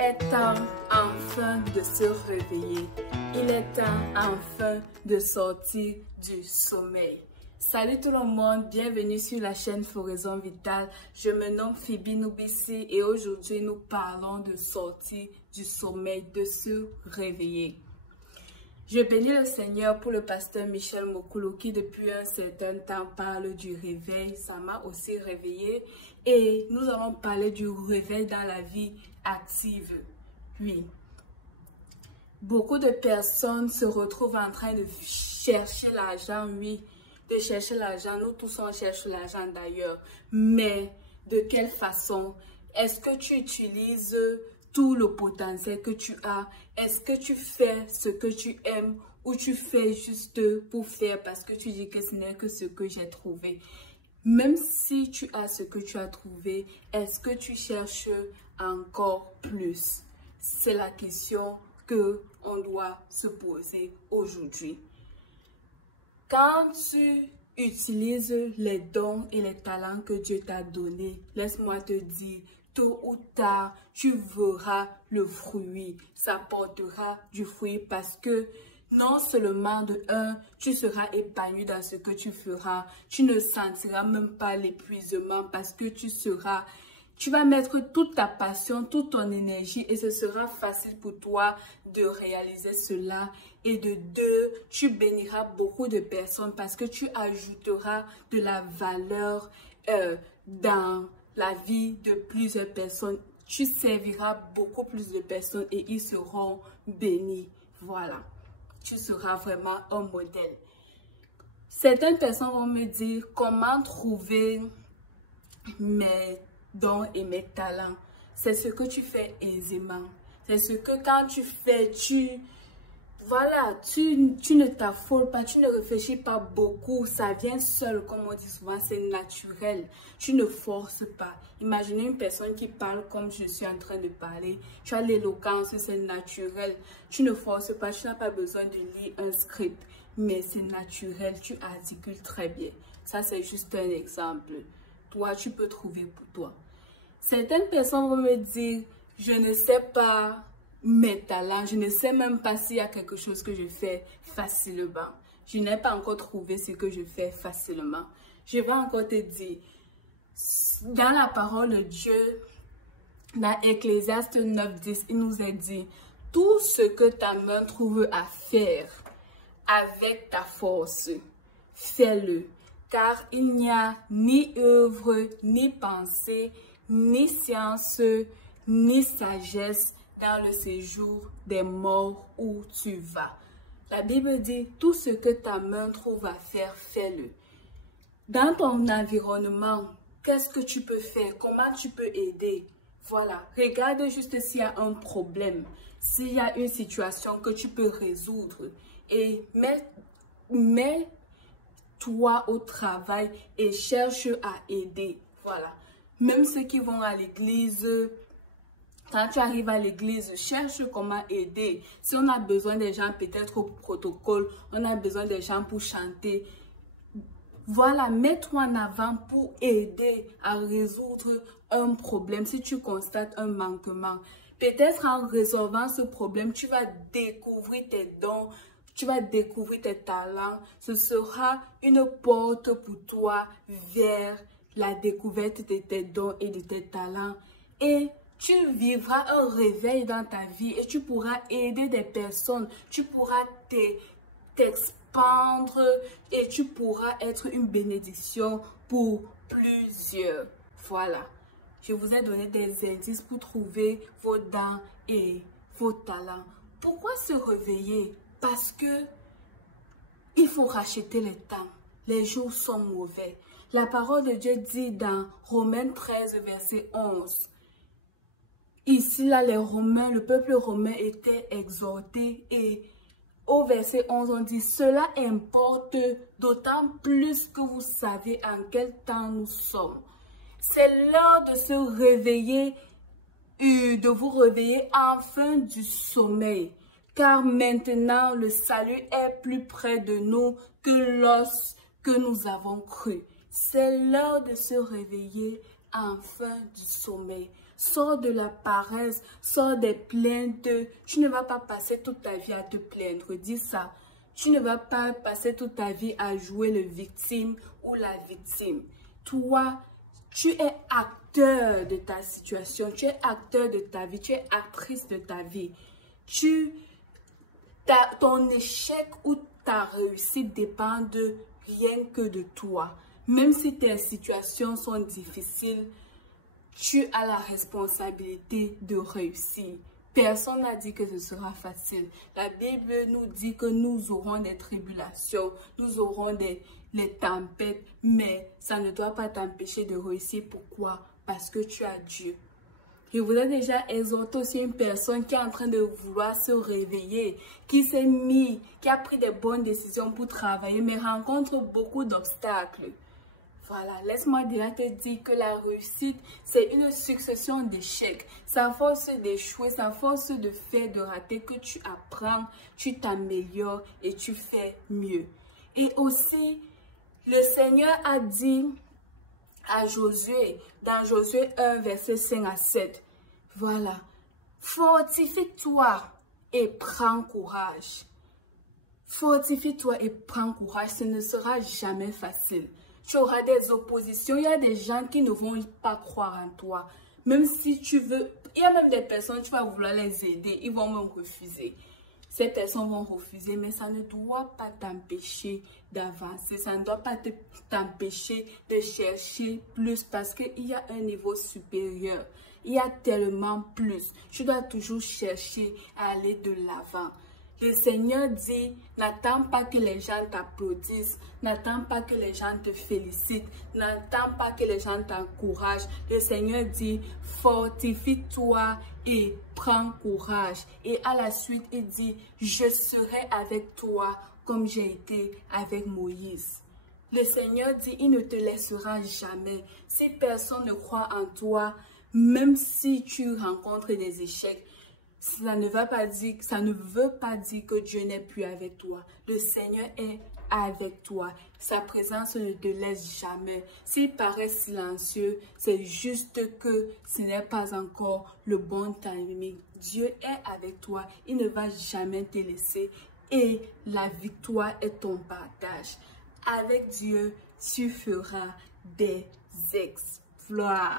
est temps enfin de se réveiller. Il est temps enfin de sortir du sommeil. Salut tout le monde, bienvenue sur la chaîne Floraison Vitale. Je me nomme Phoebe Noubissi et aujourd'hui nous parlons de sortir du sommeil, de se réveiller. Je bénis le Seigneur pour le pasteur Michel Mokolo qui depuis un certain temps parle du réveil. Ça m'a aussi réveillée et nous allons parler du réveil dans la vie active. Oui. Beaucoup de personnes se retrouvent en train de chercher l'argent, oui, de chercher l'argent. Nous tous on cherche l'argent d'ailleurs. Mais de quelle façon? Est-ce que tu utilises tout le potentiel que tu as? Est-ce que tu fais ce que tu aimes ou tu fais juste pour faire parce que tu dis que ce n'est que ce que j'ai trouvé? Même si tu as ce que tu as trouvé, est-ce que tu cherches encore plus? C'est la question que on doit se poser aujourd'hui. Quand tu utilises les dons et les talents que Dieu t'a donnés, laisse-moi te dire, tôt ou tard, tu verras le fruit. Ça portera du fruit parce que non seulement de un, tu seras épanoui dans ce que tu feras, tu ne sentiras même pas l'épuisement parce que tu vas mettre toute ta passion, toute ton énergie et ce sera facile pour toi de réaliser cela. Et de deux, tu béniras beaucoup de personnes parce que tu ajouteras de la valeur dans la vie de plusieurs personnes. Tu serviras beaucoup plus de personnes et ils seront bénis. Voilà, tu seras vraiment un modèle. Certaines personnes vont me dire comment trouver mes dons et mes talents. C'est ce que tu fais aisément. C'est ce que quand tu fais, voilà, tu ne t'affole pas, tu ne réfléchis pas beaucoup, ça vient seul, comme on dit souvent, c'est naturel. Tu ne forces pas. Imaginez une personne qui parle comme je suis en train de parler. Tu as l'éloquence, c'est naturel. Tu ne forces pas, tu n'as pas besoin de lire un script, mais c'est naturel, tu articules très bien. Ça, c'est juste un exemple. Toi, tu peux trouver pour toi. Certaines personnes vont me dire, je ne sais pas mes talents, je ne sais même pas s'il y a quelque chose que je fais facilement. Je n'ai pas encore trouvé ce que je fais facilement. Je vais encore te dire, dans la parole de Dieu, dans Ecclésiaste 9:10, il nous a dit, tout ce que ta main trouve à faire avec ta force, fais-le. Car il n'y a ni œuvre, ni pensée, ni science, ni sagesse dans le séjour des morts où tu vas. La Bible dit, tout ce que ta main trouve à faire, fais-le. Dans ton environnement, qu'est-ce que tu peux faire? Comment tu peux aider? Voilà, regarde juste s'il y a un problème, s'il y a une situation que tu peux résoudre et mets toi au travail et cherche à aider. Voilà. Même ceux qui vont à l'église, quand tu arrives à l'église, cherche comment aider. Si on a besoin des gens peut-être au protocole, on a besoin des gens pour chanter. Voilà, mets-toi en avant pour aider à résoudre un problème. Si tu constates un manquement, peut-être en résolvant ce problème, tu vas découvrir tes dons, tu vas découvrir tes talents. Ce sera une porte pour toi vers la découverte de tes dons et de tes talents. Et tu vivras un réveil dans ta vie et tu pourras aider des personnes. Tu pourras t'expandre et tu pourras être une bénédiction pour plusieurs. Voilà. Je vous ai donné des indices pour trouver vos dons et vos talents. Pourquoi se réveiller? Parce que il faut racheter les temps. Les jours sont mauvais. La parole de Dieu dit dans Romains 13, verset 11. Ici, là, le peuple romain était exhorté et au verset 11, on dit, cela importe d'autant plus que vous savez en quel temps nous sommes. C'est l'heure de se réveiller, de vous réveiller enfin du sommeil. Car maintenant, le salut est plus près de nous que lorsque nous avons cru. C'est l'heure de se réveiller enfin du sommeil. Sors de la paresse, sors des plaintes. Tu ne vas pas passer toute ta vie à te plaindre. Dis ça. Tu ne vas pas passer toute ta vie à jouer le victime ou la victime. Toi, tu es acteur de ta situation. Tu es acteur de ta vie. Tu es actrice de ta vie. Ton échec ou ta réussite dépend de rien que de toi. Même si tes situations sont difficiles, tu as la responsabilité de réussir. Personne n'a dit que ce sera facile. La Bible nous dit que nous aurons des tribulations, nous aurons les tempêtes, mais ça ne doit pas t'empêcher de réussir. Pourquoi? Parce que tu as Dieu. Je voudrais déjà exhorter aussi une personne qui est en train de vouloir se réveiller, qui a pris des bonnes décisions pour travailler, mais rencontre beaucoup d'obstacles. Voilà, laisse-moi déjà te dire que la réussite, c'est une succession d'échecs. C'est à force d'échouer, c'est à force de faire, de rater que tu apprends, tu t'améliores et tu fais mieux. Et aussi, le Seigneur a dit à Josué, dans Josué 1, verset 5 à 7, voilà, fortifie-toi et prends courage. Fortifie-toi et prends courage, ce ne sera jamais facile. Tu auras des oppositions, il y a des gens qui ne vont pas croire en toi. Même si tu veux, il y a même des personnes, tu vas vouloir les aider, ils vont même refuser. Ces personnes vont refuser, mais ça ne doit pas t'empêcher d'avancer. Ça ne doit pas t'empêcher de chercher plus parce qu'il y a un niveau supérieur. Il y a tellement plus. Tu dois toujours chercher à aller de l'avant. Le Seigneur dit, n'attends pas que les gens t'applaudissent, n'attends pas que les gens te félicitent, n'attends pas que les gens t'encouragent. Le Seigneur dit, fortifie-toi et prends courage. Et à la suite, il dit, je serai avec toi comme j'ai été avec Moïse. Le Seigneur dit, il ne te laissera jamais. Si personne ne croit en toi, même si tu rencontres des échecs, ça ne veut pas dire que Dieu n'est plus avec toi. Le Seigneur est avec toi. Sa présence ne te laisse jamais. S'il paraît silencieux, c'est juste que ce n'est pas encore le bon timing. Dieu est avec toi. Il ne va jamais te laisser. Et la victoire est ton partage. Avec Dieu, tu feras des exploits.